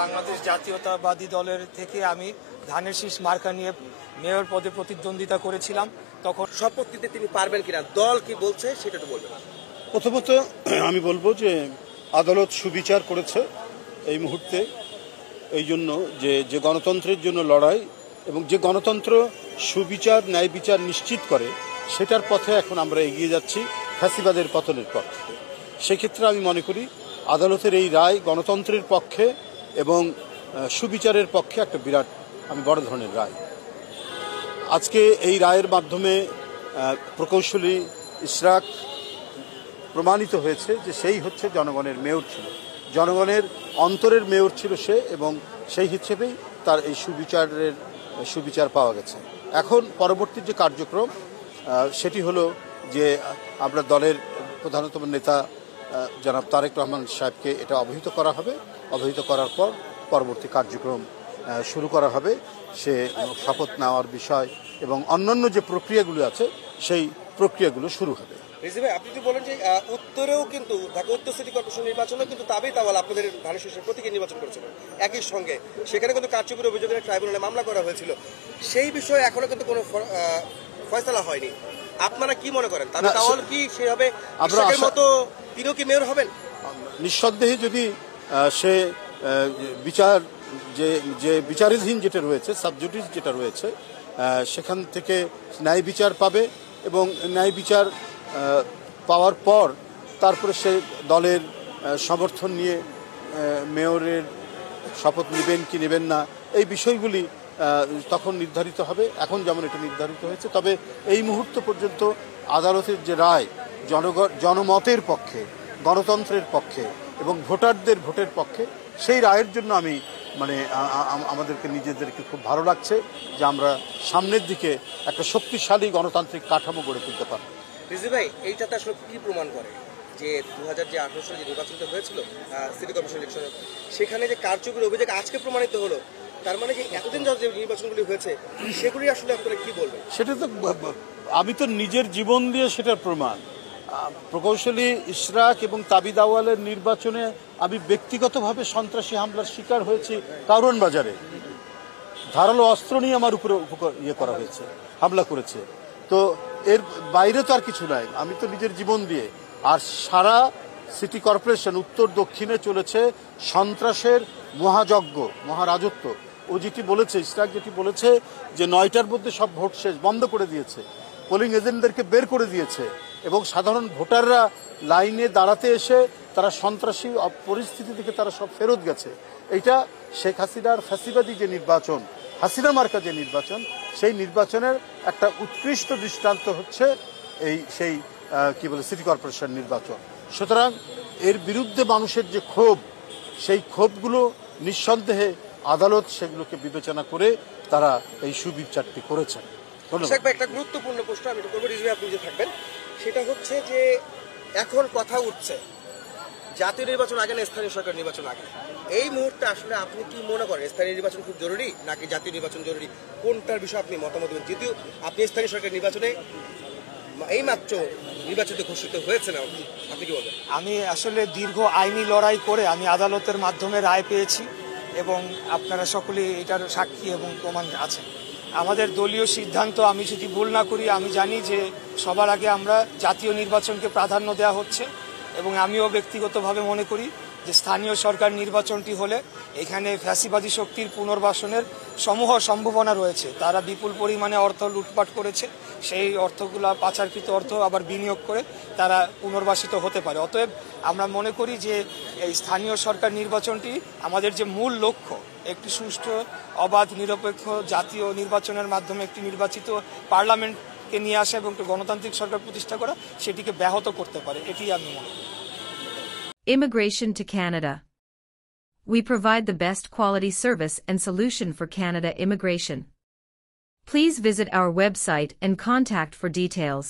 বাংলাদেশ জাতীয়তাবাদী দলের থেকে আমি ধানের শীষ মার্কা নিয়ে মেয়র পদে প্রতিদ্বন্দ্বিতা করেছিলাম। তখন শপথ নিতে তিনি পারবেন কিনা, দল কি বলছে সেটা তো বলবেন। প্রথমত আমি বলবো যে আদালত সুবিচার করেছে এই মুহূর্তে, এই জন্য যে গণতন্ত্রের জন্য লড়াই এবং যে গণতন্ত্র সুবিচার ন্যায় বিচার নিশ্চিত করে সেটার পথে এখন আমরা এগিয়ে যাচ্ছি ফ্যাসিবাদের পতনের পথ থেকে। সেক্ষেত্রে আমি মনে করি আদালতের এই রায় গণতন্ত্রের পক্ষে এবং সুবিচারের পক্ষে একটা বিরাট বড় ধরনের রায়। আজকে এই রায়ের মাধ্যমে প্রকৌশলী ইশরাক প্রমাণিত হয়েছে যে সেই হচ্ছে জনগণের মেয়র ছিল, জনগণের অন্তরের মেয়র ছিল সে, এবং সেই হিসেবেই তার এই সুবিচার পাওয়া গেছে। এখন পরবর্তী যে কার্যক্রম সেটি হলো যে আমরা দলের প্রধানতম নেতা জনাব তারেক রহমান সাহেবকে এটা অবহিত করা হবে, অবহিত করার পর পরবর্তী কার্যক্রম শুরু করা হবে। সে শপথ নেওয়ার বিষয় এবং অন্যান্য যে প্রক্রিয়াগুলো আছে সেই প্রক্রিয়াগুলো শুরু হবে। রিজভী ভাই, আপনি যদি বলেন যে উত্তরেও কিন্তু ঢাকা উত্তর সিটি কর্পোরেশন নির্বাচনেও কিন্তু তাবেই তাওয়াল আপনাদের ধানের শীষের প্রতীকে নির্বাচন করেছিলেন একই সঙ্গে, সেখানে কিন্তু কার্যকরী অভিযোগের ট্রাইব্যুনালে মামলা করা হয়েছিল, সেই বিষয়ে এখনো কিন্তু কোনো ফয়সালা হয়নি। আপনারা কি মনে করেন তাবেই তাওয়াল কি সেভাবে ইশরাকের মতো তিনিও কি মেয়র হবেন? নিঃসন্দেহে যদি সে বিচার যে বিচারাধীন যেটা রয়েছে, সাবজুডিস যেটা রয়েছে, সেখান থেকে ন্যায় বিচার পাবে এবং ন্যায় বিচার পাওয়ার পর তারপরে সে দলের সমর্থন নিয়ে মেয়রের শপথ নেবেন কি নেবেন না এই বিষয়গুলি তখন নির্ধারিত হবে। এখন যেমন এটা নির্ধারিত হয়েছে, তবে এই মুহূর্ত পর্যন্ত আদালতের যে রায় জনমতের পক্ষে, গণতন্ত্রের পক্ষে এবং ভোটারদের ভোটের পক্ষে, সেই রায়ের জন্য আমি আমাদেরকে নিজেদেরকে খুব ভালো লাগছে যে আমরা সামনের দিকে একটা শক্তিশালী গণতান্ত্রিক কাঠামো গড়ে তুলতে পারব। রিজভী ভাই, এইটাতে আসলে কি প্রমাণ করে যে 2018 সালে যে নির্বাচনটা হয়েছিল সিটি কর্পোরেশন ইলেকশনে, সেখানে যে কারচুপির অভিযোগ আজকে প্রমাণিত হলো, তার মানে যে এতদিন যাবত যে নির্বাচনগুলি হয়েছে সেগুলি আসলে আপনারা কি বলবেন? সেটা তো আমি তো নিজের জীবন দিয়ে সেটার প্রমাণ। প্রকৌশলী ইশরাক এবং তাবিদ আওয়ালের নির্বাচনে আমি ব্যক্তিগতভাবে সন্ত্রাসী হামলার শিকার হয়েছি। কারওয়ান বাজারে ধারালো অস্ত্র নিয়ে আমার উপরে করা হয়েছে, হামলা করেছে। তো এর বাইরে তো আর কিছু নাই, আমি তো নিজের জীবন দিয়ে। আর সারা সিটি কর্পোরেশন উত্তর দক্ষিণে চলেছে সন্ত্রাসের মহাযজ্ঞ, মহারাজত্ব। ও যেটি বলেছে, ইশরাক যেটি বলেছে যে 9টার মধ্যে সব ভোট শেষ, বন্ধ করে দিয়েছে, পোলিং এজেন্টদেরকে বের করে দিয়েছে এবং সাধারণ ভোটাররা লাইনে দাঁড়াতে এসে তারা সন্ত্রাসী পরিস্থিতি থেকে তারা সব ফেরত গেছে। এইটা শেখ হাসিনার ফ্যাসিবাদী যে নির্বাচন, হাসিনা মার্কা যে নির্বাচন, সেই নির্বাচনের একটা উৎকৃষ্ট দৃষ্টান্ত হচ্ছে সেই সিটি কর্পোরেশন নির্বাচন। সুতরাং এর বিরুদ্ধে মানুষের যে ক্ষোভ, সেই ক্ষোভগুলো নিঃসন্দেহে আদালত সেগুলোকে বিবেচনা করে তারা এই সুবিচারটি করেছেন। একটা গুরুত্বপূর্ণ প্রশ্ন আমি করবো, রিজভী আপনি যে থাকবেন, সেটা হচ্ছে যে এখন কথা উঠছে জাতীয় নির্বাচন আগে না স্থানীয় সরকার নির্বাচন আগে। এই মুহূর্তে আসলে আপনি কি মনে করেন স্থানীয় নির্বাচন খুব জরুরি নাকি জাতীয় নির্বাচন জরুরি? কোনটার বিষয়ে আপনি মতামত দেবেন? যদিও আপনি স্থানীয় সরকার নির্বাচনে এই মাত্র নির্বাচিত ঘোষিত হয়েছে না, আপনি কি বলবেন? আমি আসলে দীর্ঘ আইনি লড়াই করে আমি আদালতের মাধ্যমে রায় পেয়েছি এবং আপনারা সকলেই এটার সাক্ষী এবং প্রমাণ আছেন। আমাদের দলীয় সিদ্ধান্ত, আমি যদি ভুল না করি, আমি জানি যে সবার আগে আমরা জাতীয় নির্বাচনকে প্রাধান্য দেওয়া হচ্ছে এবং আমিও ব্যক্তিগতভাবে মনে করি যে স্থানীয় সরকার নির্বাচনটি হলে এখানে ফ্যাসিবাদী শক্তির পুনর্বাসনের সমূহ সম্ভাবনা রয়েছে। তারা বিপুল পরিমাণে অর্থ লুটপাট করেছে, সেই অর্থগুলো পাচারকৃত অর্থ আবার বিনিয়োগ করে তারা পুনর্বাসিত হতে পারে। অতএব আমরা মনে করি যে এই স্থানীয় সরকার নির্বাচনটি আমাদের যে মূল লক্ষ্য, একটি সুষ্ঠু অবাধ নিরপেক্ষ জাতীয় নির্বাচনের মাধ্যমে একটি নির্বাচিত পার্লামেন্টকে নিয়ে আসা এবং একটি গণতান্ত্রিক সরকার প্রতিষ্ঠা করা, সেটিকে ব্যাহত করতে পারে, এটি আমি মনে করি। Immigration to Canada. We provide the best quality service and solution for Canada immigration. Please visit our website and contact for details.